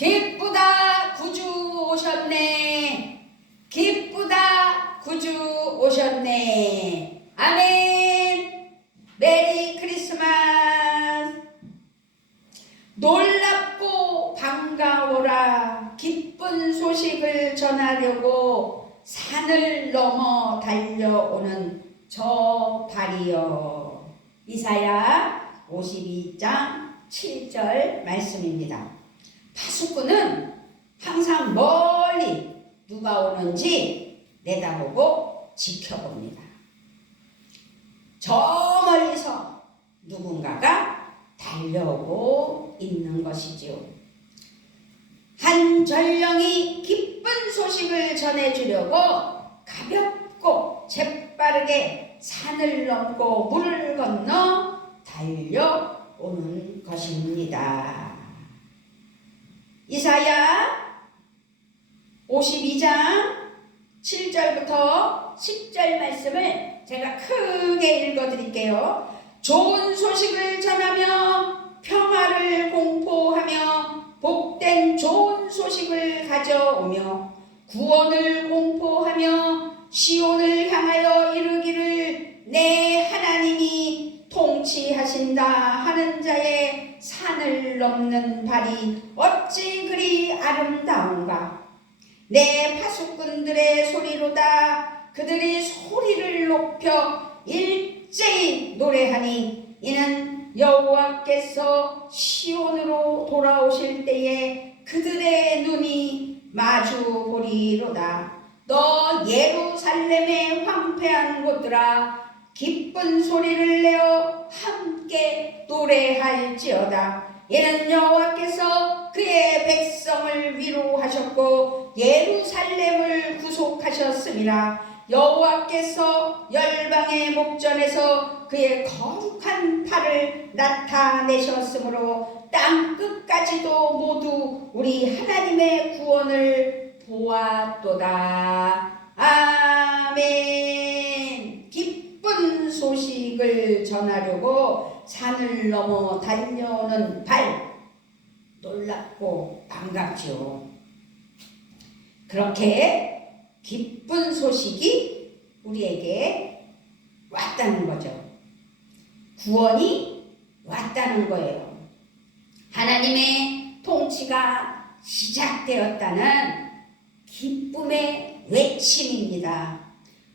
기쁘다 구주 오셨네. 기쁘다 구주 오셨네. 아멘. 메리 크리스마스. 놀랍고 반가워라. 기쁜 소식을 전하려고 산을 넘어 달려오는 저 발이여. 이사야 52장 7절 말씀입니다. 파수꾼은 항상 멀리 누가 오는지 내다보고 지켜봅니다. 저 멀리서 누군가가 달려오고 있는 것이지요. 한 전령이 기쁜 소식을 전해주려고 가볍고 재빠르게 산을 넘고 물을 건너 달려오는 것입니다. 이사야 52장 7절부터 10절 말씀을 제가 크게 읽어드릴게요. 좋은 소식을 전하며 평화를 공포하며 복된 좋은 소식을 가져오며 구원을 공포하며 시온을 향하여 이르기를 내 하나님이 통치하신다 하는 자의 산을 넘는 발이 어찌 그리 아름다운가. 내 파수꾼들의 소리로다. 그들이 소리를 높여 일제히 노래하니 이는 여호와께서 시온으로 돌아오실 때에 그들의 눈이 마주 보리로다. 너 예루살렘의 황폐한 곳들아, 기쁜 소리를 내어 함께 노래할지어다. 이는 여호와께서 그의 백성을 위로하셨고 예루살렘을 구속하셨음이라. 여호와께서 열방의 목전에서 그의 거룩한 팔을 나타내셨으므로 땅 끝까지도 모두 우리 하나님의 구원을 보았도다. 아멘. 기쁜 소식을 전하려고 산을 넘어 달려오는 발, 놀랍고 반갑죠. 그렇게 기쁜 소식이 우리에게 왔다는 거죠. 구원이 왔다는 거예요. 하나님의 통치가 시작되었다는 기쁨의 외침입니다.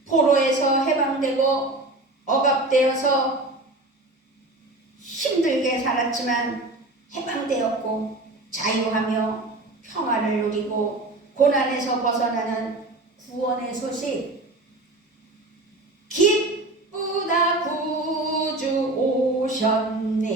포로에서 해방되고 억압되어서 힘들게 살았지만 해방되었고 자유하며 평화를 누리고 고난에서 벗어나는 구원의 소식. 기쁘다 구주 오셨네.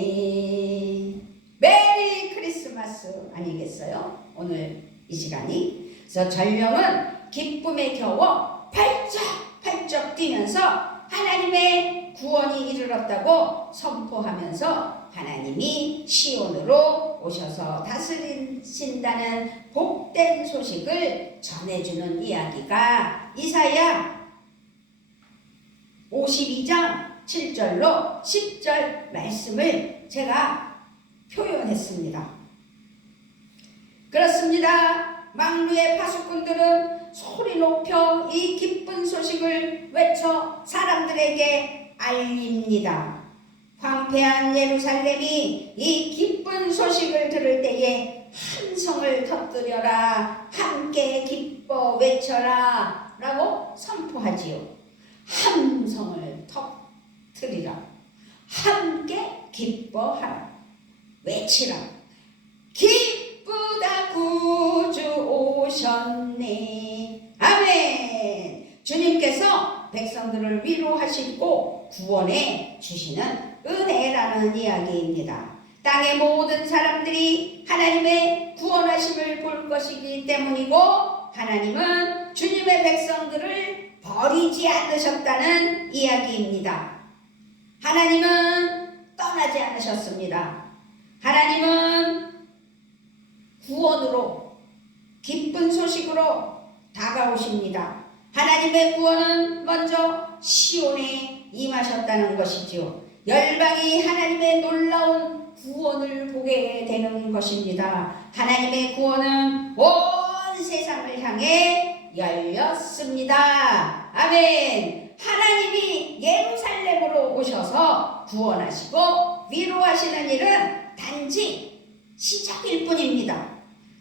메리 크리스마스 아니겠어요? 오늘 이 시간이. 그래서 전령은 기쁨에 겨워 팔쩍팔쩍 뛰면서 하나님의 구원이 이르렀다고 선포하면서 하나님이 시온으로 오셔서 다스리신다는 복된 소식을 전해주는 이야기가 이사야 52장 7절로 10절 말씀을 제가 표현했습니다. 그렇습니다. 망루의 파수꾼들은 소리 높여 이 기쁜 소식을 외쳐 사람들에게 알립니다. 황폐한 예루살렘이 이 기쁜 소식을 들을 때에 함성을 터뜨려라, 함께 기뻐 외쳐라 라고 선포하지요. 함성을 터뜨리라, 함께 기뻐하라, 외치라. 기쁘다 구주 오셨네. 아멘. 주님께서 백성들을 위로하시고 구원해 주시는 은혜라는 이야기입니다. 땅의 모든 사람들이 하나님의 구원하심을 볼 것이기 때문이고 하나님은 주님의 백성들을 버리지 않으셨다는 이야기입니다. 하나님은 떠나지 않으셨습니다. 하나님은 구원으로 기쁜 소식으로 다가오십니다. 하나님의 구원은 먼저 시온에 임하셨다는 것이지요. 열방이 하나님의 놀라운 구원을 보게 되는 것입니다. 하나님의 구원은 온 세상을 향해 열렸습니다. 아멘. 하나님이 예루살렘으로 오셔서 구원하시고 위로하시는 일은 단지 시작일 뿐입니다.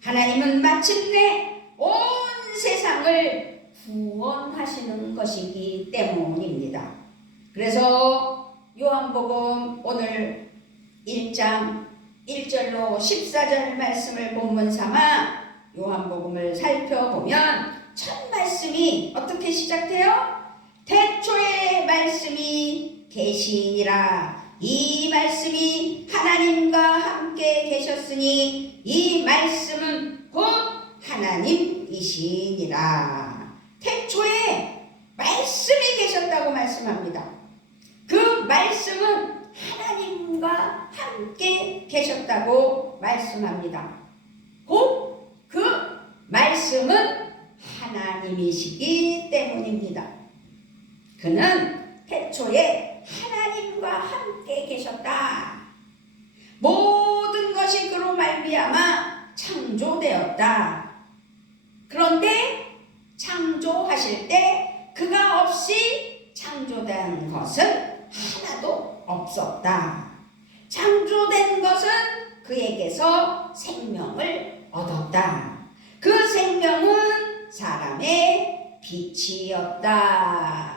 하나님은 마침내 온 세상을 구원하시는 것이기 때문입니다. 그래서 요한복음 오늘 1장 1절로 14절 말씀을 본문 삼아 요한복음을 살펴보면 첫 말씀이 어떻게 시작돼요? 태초에 말씀이 계시니라. 이 말씀이 하나님과 함께 계셨으니 이 말씀은 곧 하나님이시니라. 태초에 말씀이 계셨다고 말씀합니다. 그 말씀은 하나님과 함께 계셨다고 말씀합니다. 곧 그 말씀은 하나님이시기 때문입니다. 그는 태초에 하나님과 함께 계셨다. 모든 것이 그로 말미암아 창조되었다. 그런데 창조하실 때 그가 없이 창조된 것은 하나도 없었다. 창조된 것은 그에게서 생명을 얻었다. 그 생명은 사람의 빛이었다.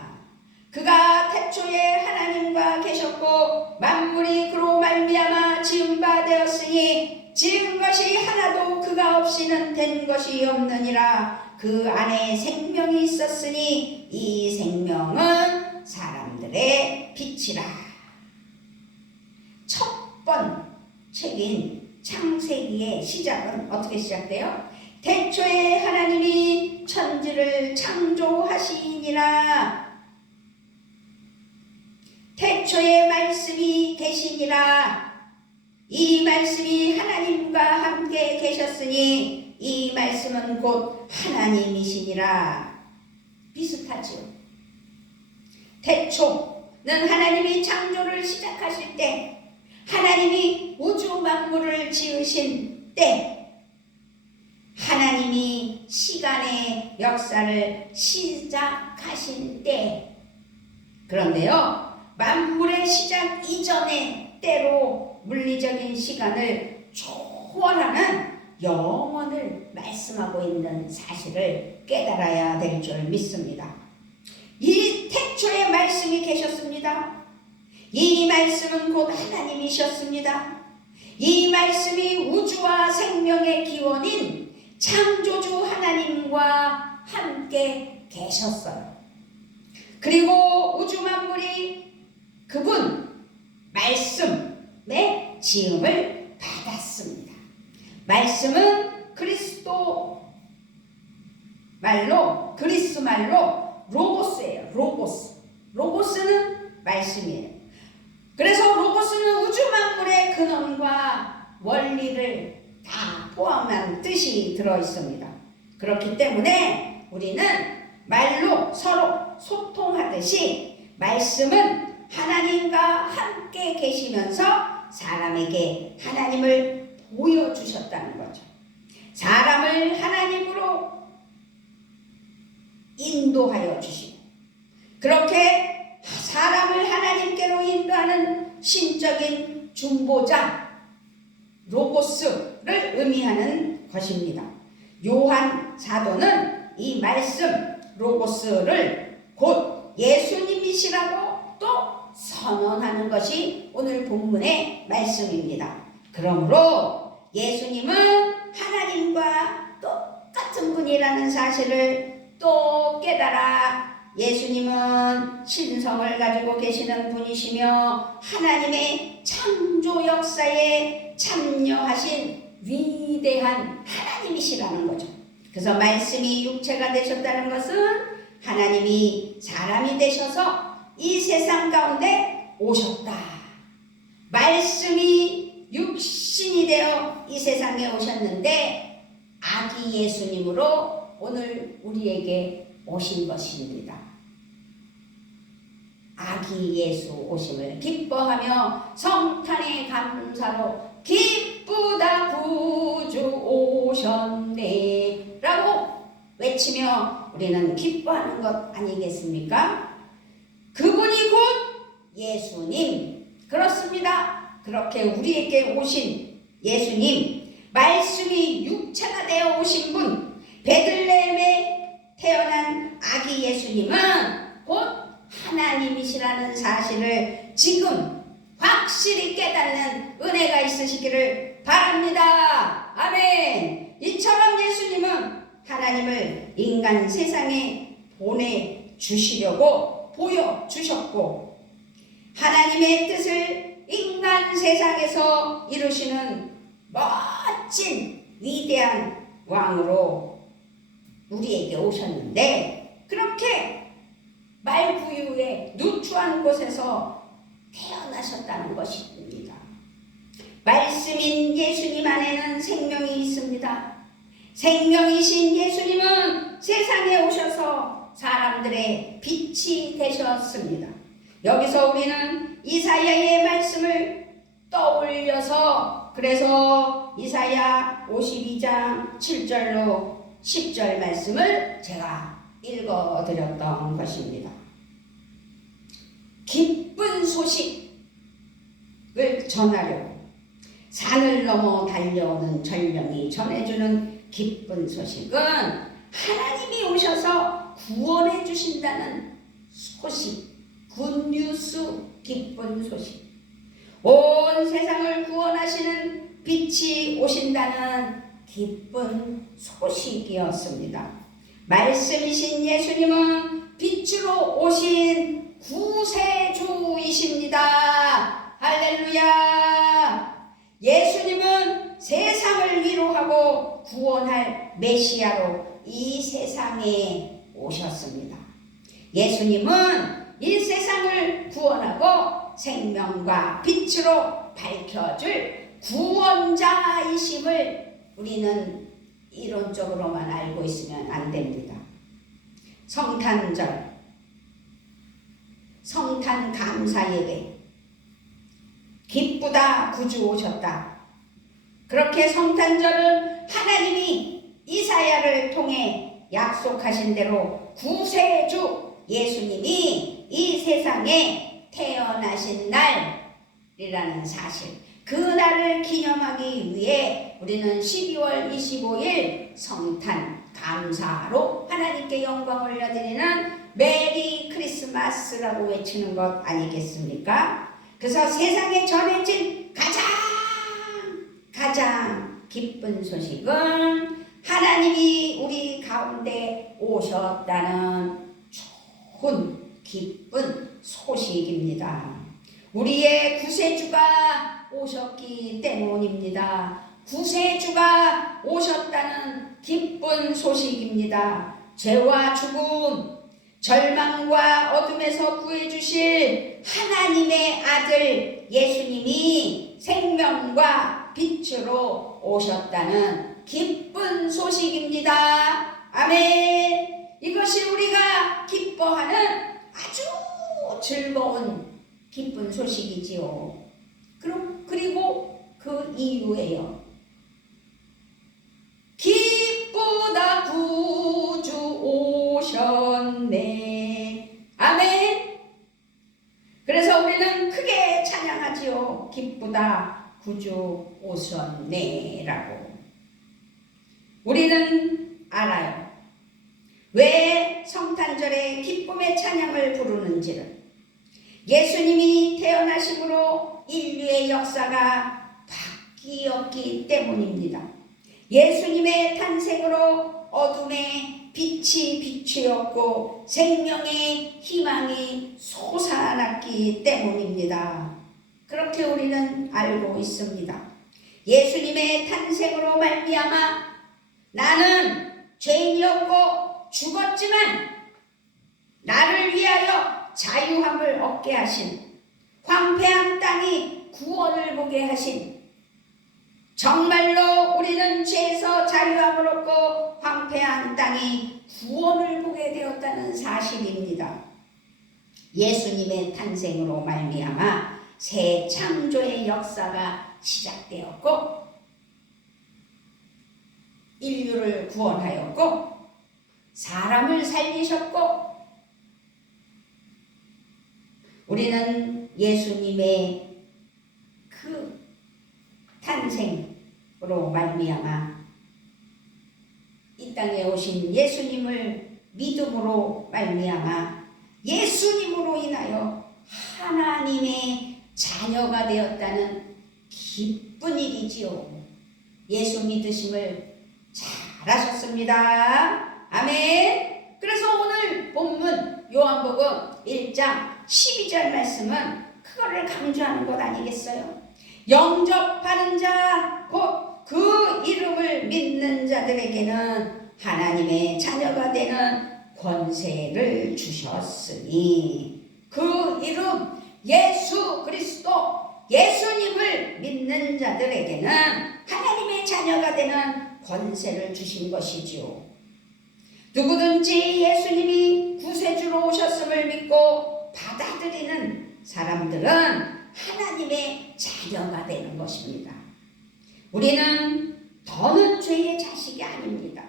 그가 태초에 하나님과 계셨고 만물이 그로 말미암아 지은 바 되었으니 지은 것이 하나도 그가 없이는 된 것이 없느니라. 그 안에 생명이 있었으니 이 생명은 사람들의 빛이라. 첫 번 책인 창세기의 시작은 어떻게 시작돼요? 태초에 하나님이 천지를 창조하시니라. 태초에 말씀이 계시니라. 이 말씀이 하나님과 함께 계셨으니 이 말씀은 곧 하나님이시니라. 비슷하죠. 태초는 하나님이 창조를 시작하실 때, 하나님이 우주 만물을 지으신 때, 하나님이 시간의 역사를 시작하신 때. 그런데요, 만물의 시작 이전의 때로 물리적인 시간을 초월하는 영원을 말씀하고 있는 사실을 깨달아야 될 줄 믿습니다. 이 태초에 말씀이 계셨습니다. 이 말씀은 곧 하나님이셨습니다. 이 말씀이 우주와 생명의 기원인 창조주 하나님과 함께 계셨어요. 그리고 우주 만물이 그분 말씀의 지음을 받았습니다. 말씀은 그리스도 말로, 그리스 말로 로고스예요. 로고스는 말씀이에요. 그래서 로고스는 우주 만물의 근원과 원리를 다 포함한 뜻이 들어있습니다. 그렇기 때문에 우리는 말로 서로 소통하듯이 말씀은 하나님과 함께 계시면서 사람에게 하나님을 보여주셨다는 거죠. 사람을 하나님으로 인도하여 주시고, 그렇게 사람을 하나님께로 인도하는 신적인 중보자 로고스를 의미하는 것입니다. 요한 사도는 이 말씀 로고스를 곧 예수님이시라고 또 선언하는 것이 오늘 본문의 말씀입니다. 그러므로 예수님은 하나님과 똑같은 분이라는 사실을 또 깨달아 예수님은 신성을 가지고 계시는 분이시며 하나님의 창조 역사에 참여하신 위대한 하나님이시라는 거죠. 그래서 말씀이 육체가 되셨다는 것은 하나님이 사람이 되셔서 이 세상 가운데 오셨다. 말씀이 육신이 되어 이 세상에 오셨는데 아기 예수님으로 오늘 우리에게 오신 것입니다. 아기 예수 오심을 기뻐하며 성탄의 감사로 기쁘다 구주 오셨네 라고 외치며 우리는 기뻐하는 것 아니겠습니까? 그분이 곧 예수님. 그렇습니다. 그렇게 우리에게 오신 예수님, 말씀이 육체가 되어 오신 분, 베들레헴에 태어난 아기 예수님은 곧 하나님이시라는 사실을 지금 확실히 깨닫는 은혜가 있으시기를 바랍니다. 아멘. 이처럼 예수님은 하나님을 인간 세상에 보내주시려고 보여주셨고, 하나님의 뜻을 인간 세상에서 이루시는 멋진 위대한 왕으로 우리에게 오셨는데, 그렇게 말구유의 누추한 곳에서 태어나셨다는 것입니다. 말씀인 예수님 안에는 생명이 있습니다. 생명이신 예수님은 세상에 오셔서 사람들의 빛이 되셨습니다. 여기서 우리는 이사야의 말씀을 떠올려서, 그래서 이사야 52장 7절로 10절 말씀을 제가 읽어드렸던 것입니다. 기쁜 소식을 전하려고 산을 넘어 달려오는 전령이 전해주는 기쁜 소식은 하나님이 오셔서 구원해 주신다는 소식, 굿뉴스, 기쁜 소식. 온 세상을 구원하시는 빛이 오신다는 기쁜 소식이었습니다. 말씀이신 예수님은 빛으로 오신 구세주이십니다. 할렐루야! 예수님은 세상을 위로하고 구원할 메시아로 이 세상에 오셨습니다. 예수님은 이 세상을 구원하고 생명과 빛으로 밝혀줄 구원자이심을 우리는 이론적으로만 알고 있으면 안 됩니다. 성탄절, 성탄 감사 예배, 기쁘다 구주 오셨다. 그렇게 성탄절은 하나님이 이사야를 통해 약속하신 대로 구세주 예수님이 이 세상에 태어나신 날이라는 사실, 그 날을 기념하기 위해 우리는 12월 25일 성탄 감사로 하나님께 영광 올려드리는 메리 크리스마스라고 외치는 것 아니겠습니까? 그래서 세상에 전해진 가장 기쁜 소식은 하나님이 우리 가운데 오셨다는 좋은 기쁜 소식입니다. 우리의 구세주가 오셨기 때문입니다. 구세주가 오셨다는 기쁜 소식입니다. 죄와 죽음, 절망과 어둠에서 구해주실 하나님의 아들 예수님이 생명과 빛으로 오셨다는 기쁜 소식입니다. 아멘. 이것이 우리가 기뻐하는 아주 즐거운 기쁜 소식이지요. 그리고 그 이유예요. 기쁘다 구주 오셨네. 아멘. 그래서 우리는 크게 찬양하지요. 기쁘다 구주 오셨네 라고. 우리는 알아요. 왜 성탄절에 기쁨의 찬양을 부르는지를. 예수님이 태어나심으로 인류의 역사가 바뀌었기 때문입니다. 예수님의 탄생으로 어둠의 빛이 비추었고 생명의 희망이 솟아났기 때문입니다. 그렇게 우리는 알고 있습니다. 예수님의 탄생으로 말미암아 나는 죄인이었고 죽었지만 나를 위하여 자유함을 얻게 하신, 황폐한 땅이 구원을 보게 하신, 정말로 우리는 죄에서 자유함을 얻고 황폐한 땅이 구원을 보게 되었다는 사실입니다. 예수님의 탄생으로 말미암아 새 창조의 역사가 시작되었고 인류를 구원하였고 사람을 살리셨고 우리는 예수님의 그 탄생으로 말미암아 이 땅에 오신 예수님을 믿음으로 말미암아 예수님으로 인하여 하나님의 자녀가 되었다는 기쁜 일이지요. 예수 믿으심을 잘하셨습니다. 아멘. 그래서 오늘 본문 요한복음 1장 12절 말씀은 그거를 강조하는 것 아니겠어요? 영접하는 자, 곧 그 이름을 믿는 자들에게는 하나님의 자녀가 되는 권세를 주셨으니 그 이름 예수 그리스도 예수님을 믿는 자들에게는 하나님의 자녀가 되는 권세를 주신 것이지요. 누구든지 예수님이 구세주로 오셨음을 믿고 받아들이는 사람들은 하나님의 자녀가 되는 것입니다. 우리는 더는 죄의 자식이 아닙니다.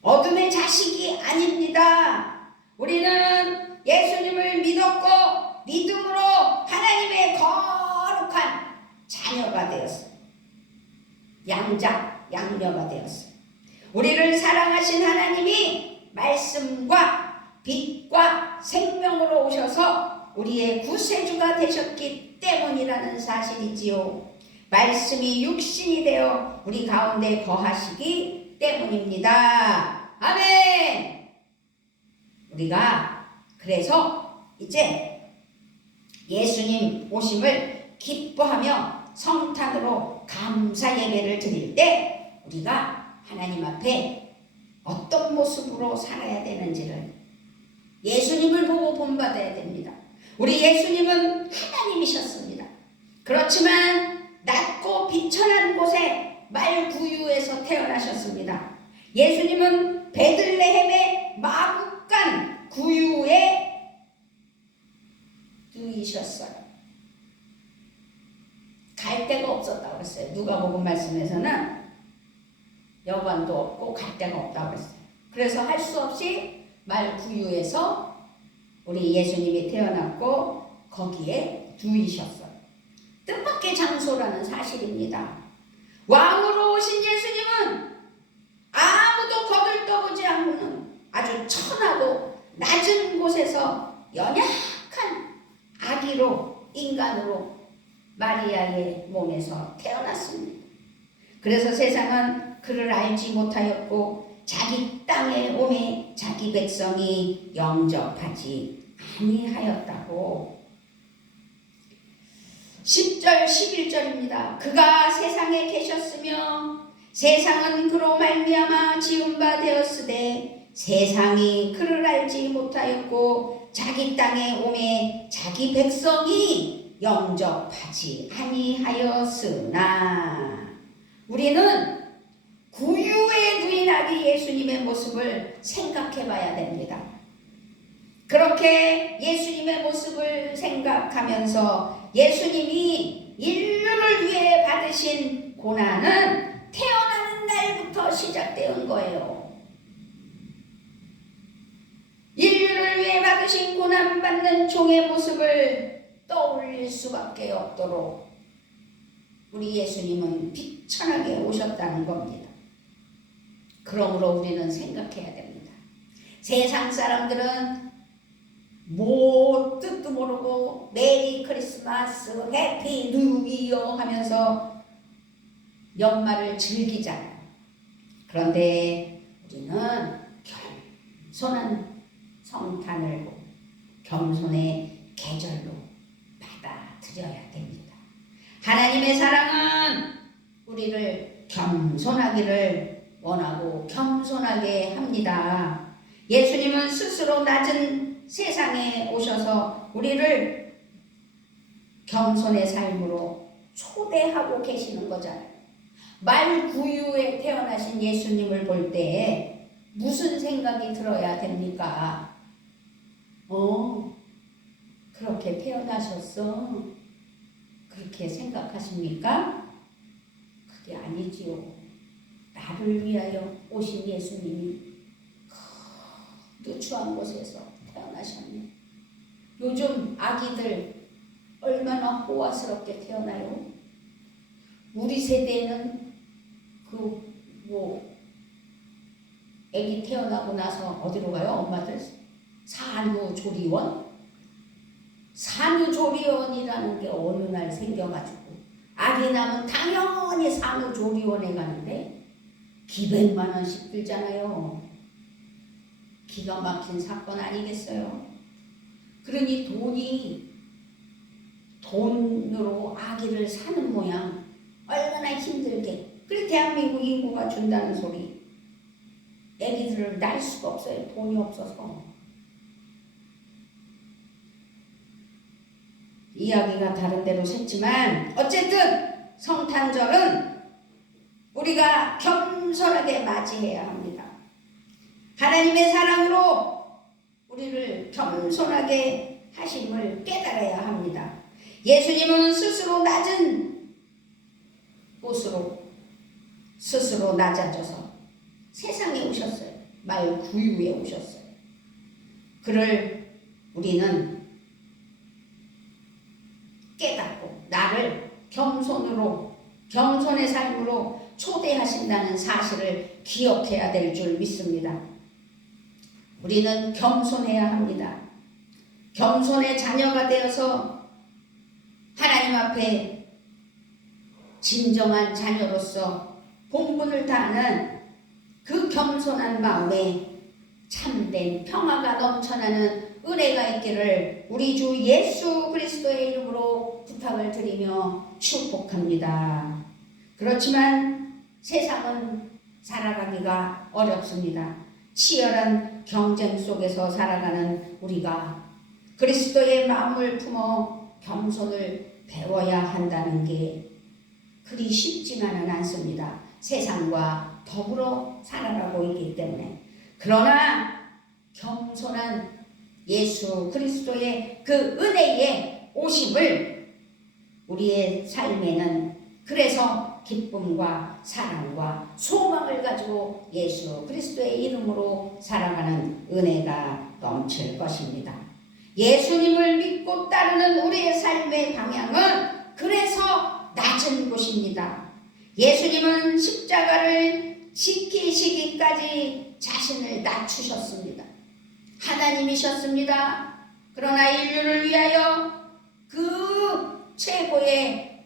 어둠의 자식이 아닙니다. 우리는 예수님을 믿었고 믿음으로 하나님의 거룩한 자녀가 되었어요. 양자가 되었어요. 우리를 사랑하신 하나님이 말씀과 빛과 생명으로 오셔서 우리의 구세주가 되셨기 때문이라는 사실이지요. 말씀이 육신이 되어 우리 가운데 거하시기 때문입니다. 아멘. 우리가 그래서 이제 예수님 오심을 기뻐하며 성탄으로 감사 예배를 드릴 때 우리가 하나님 앞에 어떤 모습으로 살아야 되는지를 예수님을 보고 본받아야 됩니다. 우리 예수님은 하나님이셨습니다. 그렇지만 낮고 비천한 곳에 말구유에서 태어나셨습니다. 예수님은 베들레헴의 마구간 구유에 누이셨어요. 갈 데가 없었다고 했어요. 누가복음 말씀에서는 여관도 없고 갈 데가 없다고 했어요. 그래서 할 수 없이 말구유에서 우리 예수님이 태어났고 거기에 누이셨어요. 뜻밖의 장소라는 사실입니다. 왕으로 오신 예수님은 아무도 거들떠보지 않고는 아주 천하고 낮은 곳에서 연약한 아기로 인간으로 마리아의 몸에서 태어났습니다. 그래서 세상은 그를 알지 못하였고 자기 땅에 오매 자기 백성이 영접하지 아니하였다고. 10절 11절입니다. 그가 세상에 계셨으며 세상은 그로 말미암아 지은 바 되었으되 세상이 그를 알지 못하였고 자기 땅에 오매 자기 백성이 영접하지 아니하였으나. 우리는 구유에 누인 아기 예수님의 모습을 생각해 봐야 됩니다. 그렇게 예수님의 모습을 생각하면서 예수님이 인류를 위해 받으신 고난은 태어나는 날부터 시작되는 거예요. 인류를 위해 받으신 고난받는 종의 모습을 떠올릴 수밖에 없도록 우리 예수님은 비천하게 오셨다는 겁니다. 그러므로 우리는 생각해야 됩니다. 세상 사람들은 뭐 뜻도 모르고 메리 크리스마스, 해피 뉴 이어 하면서 연말을 즐기잖아요. 그런데 우리는 겸손한 성탄을 겸손의 계절로 받아들여야 됩니다. 하나님의 사랑은 우리를 겸손하기를 원하고 겸손하게 합니다. 예수님은 스스로 낮은 세상에 오셔서 우리를 겸손의 삶으로 초대하고 계시는 거잖아요. 말구유에 태어나신 예수님을 볼 때 무슨 생각이 들어야 됩니까? 그렇게 태어나셨어. 그렇게 생각하십니까? 그게 아니지요. 나를 위하여 오신 예수님이 그 누추한 곳에서 태어나셨네. 요즘 아기들 얼마나 호화스럽게 태어나요? 우리 세대는 아기 태어나고 나서 어디로 가요? 엄마들? 산후조리원? 산후조리원이라는 게 어느 날 생겨가지고 아기 낳으면 당연히 산후조리원에 가는데 기백만 원씩 들잖아요. 기가 막힌 사건 아니겠어요? 그러니 돈으로 아기를 사는 모양. 얼마나 힘들게. 그래 대한민국 인구가 준다는 소리. 아기들을 낳을 수가 없어요. 돈이 없어서. 이야기가 다른 데로 샜지만 어쨌든 성탄절은 우리가 겸손하게 맞이해야 합니다. 하나님의 사랑으로 우리를 겸손하게 하심을 깨달아야 합니다. 예수님은 스스로 낮은 곳으로 스스로 낮아져서 세상에 오셨어요. 말 구유에 오셨어요. 그를 우리는 깨닫고 나를 겸손의 삶으로 초대하신다는 사실을 기억해야 될 줄 믿습니다. 우리는 겸손해야 합니다. 겸손의 자녀가 되어서 하나님 앞에 진정한 자녀로서 본분을 다하는 그 겸손한 마음에 참된 평화가 넘쳐나는 은혜가 있기를 우리 주 예수 그리스도의 이름으로 부탁을 드리며 축복합니다. 그렇지만 세상은 살아가기가 어렵습니다. 치열한 경쟁 속에서 살아가는 우리가 그리스도의 마음을 품어 겸손을 배워야 한다는 게 그리 쉽지만은 않습니다. 세상과 더불어 살아가고 있기 때문에. 그러나 겸손한 예수 그리스도의 그 은혜의 오심을 우리의 삶에는 그래서 기쁨과 사랑과 소망을 가지고 예수 그리스도의 이름으로 살아가는 은혜가 넘칠 것입니다. 예수님을 믿고 따르는 우리의 삶의 방향은 그래서 낮은 곳입니다. 예수님은 십자가를 지키시기까지 자신을 낮추셨습니다. 하나님이셨습니다. 그러나 인류를 위하여 그 최고의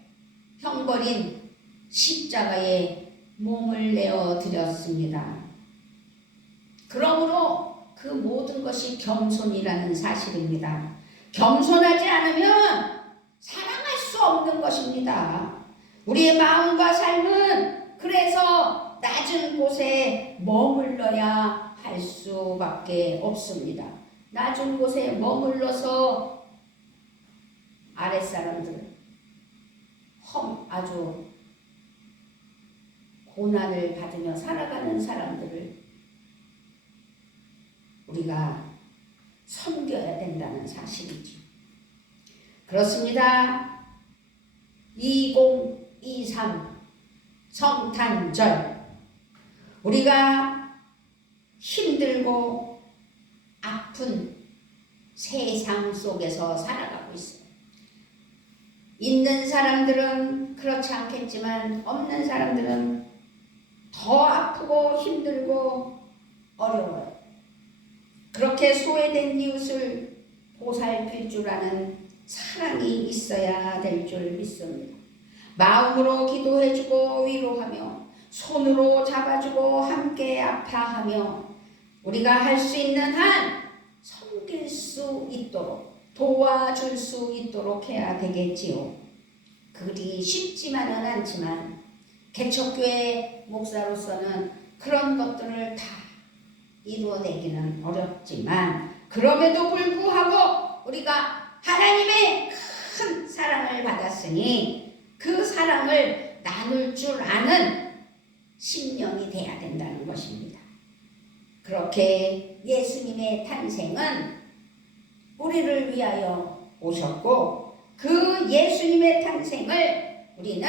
형벌인 십자가에 몸을 내어 드렸습니다. 그러므로 그 모든 것이 겸손이라는 사실입니다. 겸손하지 않으면 사랑할 수 없는 것입니다. 우리의 마음과 삶은 그래서 낮은 곳에 머물러야 할 수밖에 없습니다. 낮은 곳에 머물러서 아랫사람들 아주 고난을 받으며 살아가는 사람들을 우리가 섬겨야 된다는 사실이죠. 그렇습니다. 2023 성탄절 우리가 힘들고 아픈 세상 속에서 살아가고 있어요. 있는 사람들은 그렇지 않겠지만 없는 사람들은 더 아프고 힘들고 어려워요. 그렇게 소외된 이웃을 보살필 줄 아는 사랑이 있어야 될 줄 믿습니다. 마음으로 기도해주고 위로하며 손으로 잡아주고 함께 아파하며 우리가 할 수 있는 한 섬길 수 있도록 도와줄 수 있도록 해야 되겠지요. 그리 쉽지만은 않지만 개척교회 목사로서는 그런 것들을 다 이루어내기는 어렵지만 그럼에도 불구하고 우리가 하나님의 큰 사랑을 받았으니 그 사랑을 나눌 줄 아는 심령이 돼야 된다는 것입니다. 그렇게 예수님의 탄생은 우리를 위하여 오셨고 그 예수님의 탄생을 우리는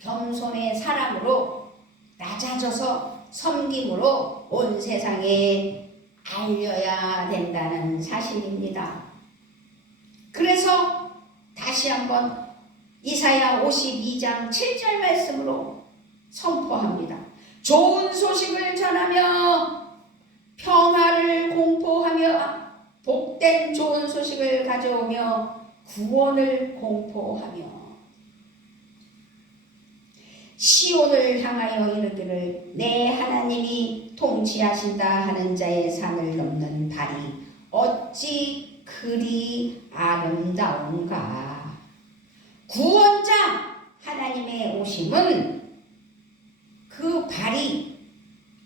겸손의 사랑으로 낮아져서 섬김으로 온 세상에 알려야 된다는 사실입니다. 그래서 다시 한번 이사야 52장 7절 말씀으로 선포합니다. 좋은 소식을 전하며 평화를 공포하며 복된 좋은 소식을 가져오며 구원을 공포하며 시온을 향하여 이르기를 내 하나님이 통치하신다 하는 자의 산을 넘는 발이 어찌 그리 아름다운가. 구원자 하나님의 오심은 그 발이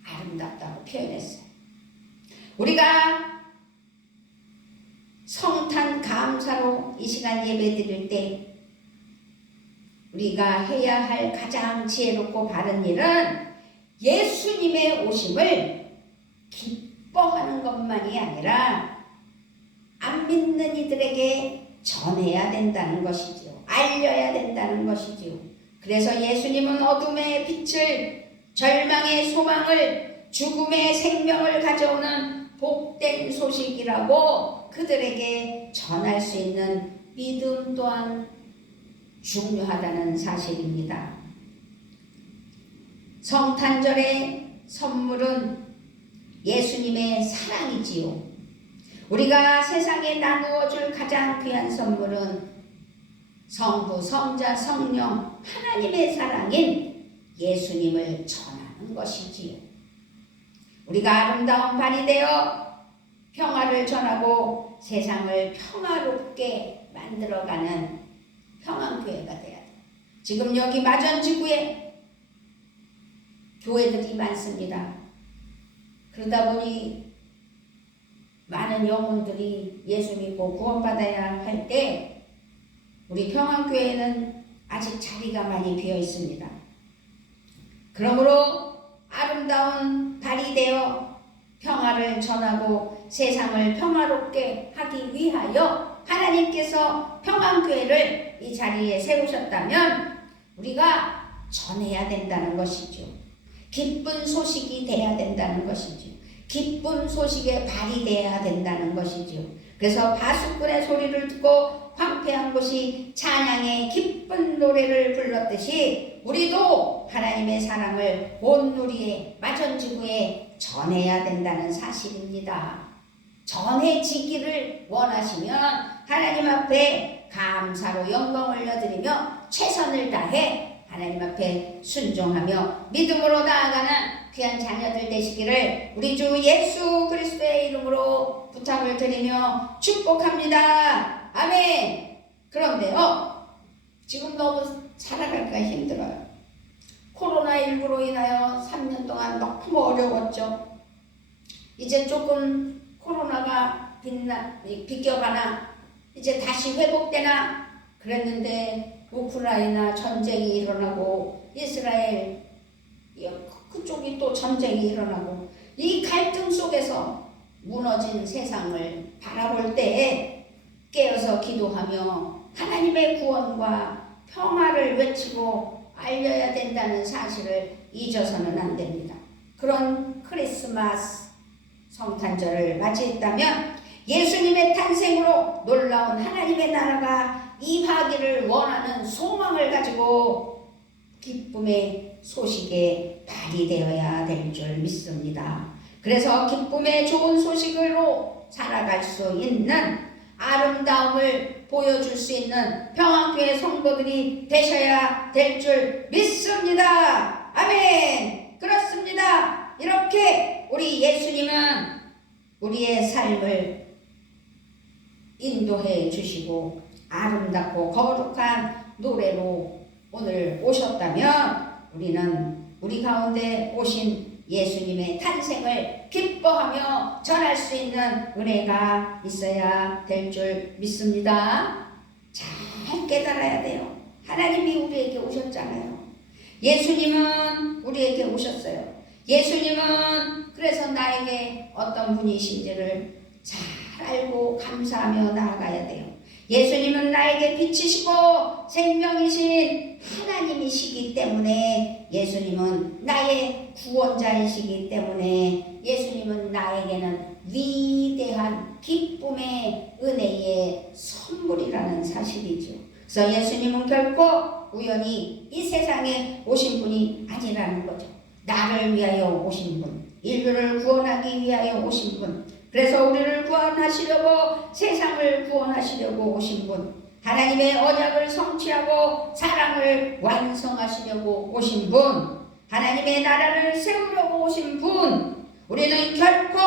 아름답다고 표현했어요. 우리가 성탄 감사로 이 시간 예배 드릴 때 우리가 해야 할 가장 지혜롭고 바른 일은 예수님의 오심을 기뻐하는 것만이 아니라 안 믿는 이들에게 전해야 된다는 것이지요. 알려야 된다는 것이지요. 그래서 예수님은 어둠의 빛을, 절망의 소망을, 죽음의 생명을 가져오는 복된 소식이라고 그들에게 전할 수 있는 믿음 또한 중요하다는 사실입니다. 성탄절의 선물은 예수님의 사랑이지요. 우리가 세상에 나누어 줄 가장 귀한 선물은 성부, 성자, 성령, 하나님의 사랑인 예수님을 전하는 것이지요. 우리가 아름다운 발이 되어 평화를 전하고 세상을 평화롭게 만들어가는 평안교회가 돼야 돼요. 지금 여기 마전지구에 교회들이 많습니다. 그러다 보니 많은 영혼들이 예수 믿고 구원받아야 할 때 우리 평안교회는 아직 자리가 많이 비어 있습니다. 그러므로 아름다운 발이 되어 평화를 전하고 세상을 평화롭게 하기 위하여 하나님께서 평안교회를 이 자리에 세우셨다면 우리가 전해야 된다는 것이죠. 기쁜 소식이 돼야 된다는 것이죠. 기쁜 소식의 발이 돼야 된다는 것이죠. 그래서 바수꾼의 소리를 듣고 황폐한 곳이 찬양의 기쁜 노래를 불렀듯이 우리도 하나님의 사랑을 온 누리에 마전지구에 전해야 된다는 사실입니다. 전해지기를 원하시면 하나님 앞에 감사로 영광 올려드리며 최선을 다해 하나님 앞에 순종하며 믿음으로 나아가는 귀한 자녀들 되시기를 우리 주 예수 그리스도의 이름으로 부탁을 드리며 축복합니다. 아멘. 그런데요, 지금 너무 살아가기가 힘들어요. 코로나19로 인하여 3년 동안 너무 어려웠죠. 이제 조금 코로나가 비껴가나 이제 다시 회복되나 그랬는데 우크라이나 전쟁이 일어나고 이스라엘 그쪽이 또 전쟁이 일어나고 이 갈등 속에서 무너진 세상을 바라볼 때에 깨어서 기도하며 하나님의 구원과 평화를 외치고 알려야 된다는 사실을 잊어서는 안 됩니다. 그런 크리스마스 성탄절을 맞이했다면 예수님의 탄생으로 놀라운 하나님의 나라가 임하기를 원하는 소망을 가지고 기쁨의 소식에 발휘되어야 될 줄 믿습니다. 그래서 기쁨의 좋은 소식으로 살아갈 수 있는 아름다움을 보여줄 수 있는 평안교회 성도들이 되셔야 될 줄 믿습니다. 아멘. 그렇습니다. 이렇게 우리 예수님은 우리의 삶을 인도해 주시고 아름답고 거룩한 노래로 오늘 오셨다면 우리는 우리 가운데 오신 예수님의 탄생을 기뻐하며 전할 수 있는 은혜가 있어야 될 줄 믿습니다. 잘 깨달아야 돼요. 하나님이 우리에게 오셨잖아요. 예수님은 우리에게 오셨어요. 예수님은 그래서 나에게 어떤 분이신지를 잘 알고 감사하며 나아가야 돼요. 예수님은 나에게 빛이시고 생명이신 하나님이시기 때문에, 예수님은 나의 구원자이시기 때문에, 예수님은 나에게는 위대한 기쁨의 은혜의 선물이라는 사실이죠. 그래서 예수님은 결코 우연히 이 세상에 오신 분이 아니라는 거죠. 나를 위하여 오신 분, 인류를 구원하기 위하여 오신 분, 그래서 우리를 구원하시려고, 세상을 구원하시려고 오신 분, 하나님의 언약을 성취하고 사랑을 완성하시려고 오신 분, 하나님의 나라를 세우려고 오신 분, 우리는 결코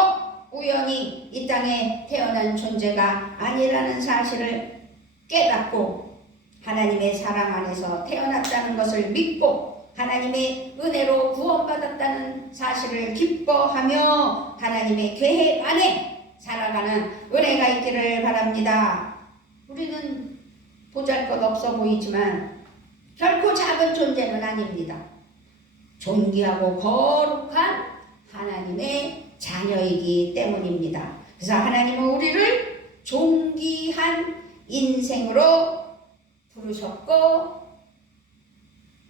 우연히 이 땅에 태어난 존재가 아니라는 사실을 깨닫고 하나님의 사랑 안에서 태어났다는 것을 믿고 하나님의 은혜로 구원받았다는 사실을 기뻐하며 하나님의 계획 안에 살아가는 은혜가 있기를 바랍니다. 우리는 보잘것없어 보이지만 결코 작은 존재는 아닙니다. 존귀하고 거룩한 하나님의 자녀이기 때문입니다. 그래서 하나님은 우리를 존귀한 인생으로 부르셨고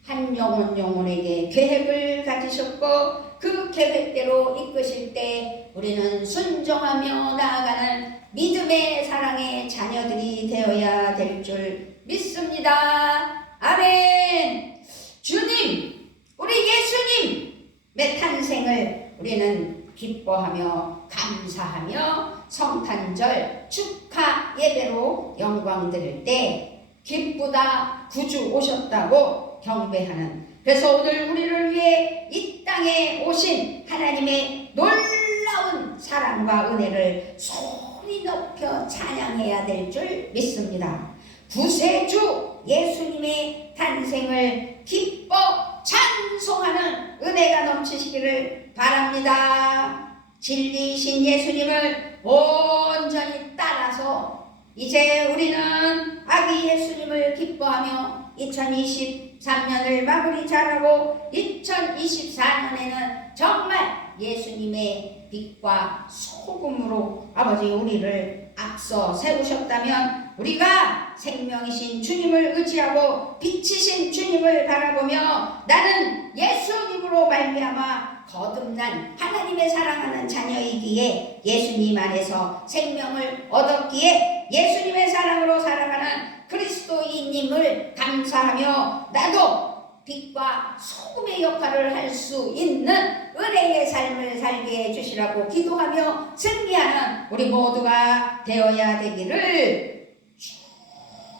한 영혼에게 계획을 가지셨고 그 계획대로 이끄실 때 우리는 순종하며 나아가는 믿음의 사랑의 자녀들이 되어야 될 줄 믿습니다. 아멘. 주님, 우리 예수님의 탄생을 우리는 기뻐하며 감사하며 성탄절 축하 예배로 영광 드릴 때 기쁘다, 구주 오셨다고 경배하는, 그래서 오늘 우리를 위해 이 땅에 오신 하나님의 놀라운 사랑과 은혜를 소리 높여 찬양해야 될 줄 믿습니다. 구세주 예수님의 탄생을 기뻐 찬송하는 은혜가 넘치시기를 바랍니다. 진리이신 예수님을 온전히 따라서 이제 우리는 아기 예수님을 기뻐하며 2023년을 마무리 잘하고 2024년에는 정말 예수님의 빛과 소금으로 아버지 우리를 앞서 세우셨다면 우리가 생명이신 주님을 의지하고 빛이신 주님을 바라보며 나는 예수님으로 말미암아 거듭난 하나님의 사랑하는 자녀이기에 예수님 안에서 생명을 얻었기에 예수님의 사랑으로 살아가는 그리스도인임을 감사하며 나도 빛과 소금의 역할을 할 수 있는 은혜의 삶을 살게 해주시라고 기도하며 승리하는 우리 모두가 되어야 되기를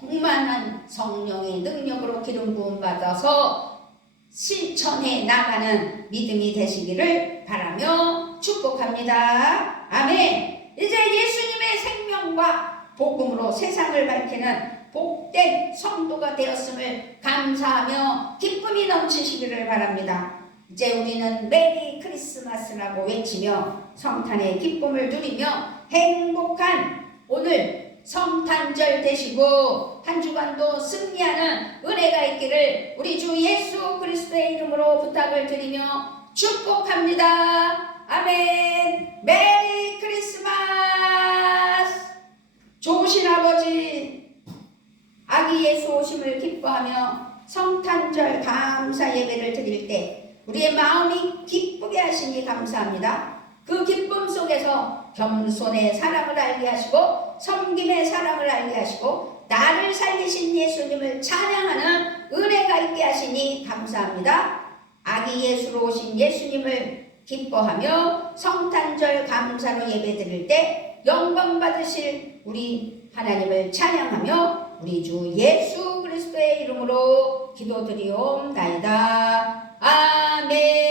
충만한 성령의 능력으로 기름 부음 받아서 실천해 나가는 믿음이 되시기를 바라며 축복합니다. 아멘. 이제 예수님의 생명과 복음으로 세상을 밝히는 복된 성도가 되었음을 감사하며 기쁨이 넘치시기를 바랍니다. 이제 우리는 메리 크리스마스라고 외치며 성탄의 기쁨을 누리며 행복한 오늘 성탄절 되시고 한 주간도 승리하는 은혜가 있기를 우리 주 예수 그리스도의 이름으로 부탁을 드리며 축복합니다. 아멘. 메리 크리스마스. 좋으신 아버지, 아기 예수 오심을 기뻐하며 성탄절 감사 예배를 드릴 때 우리의 마음이 기쁘게 하시니 감사합니다. 그 기쁨 속에서 겸손의 사랑을 알게 하시고 섬김의 사랑을 알게 하시고 나를 살리신 예수님을 찬양하는 은혜가 있게 하시니 감사합니다. 아기 예수로 오신 예수님을 기뻐하며 성탄절 감사로 예배드릴 때 영광 받으실 우리 하나님을 찬양하며 우리 주 예수 그리스도의 이름으로 기도드리옵나이다. 아멘.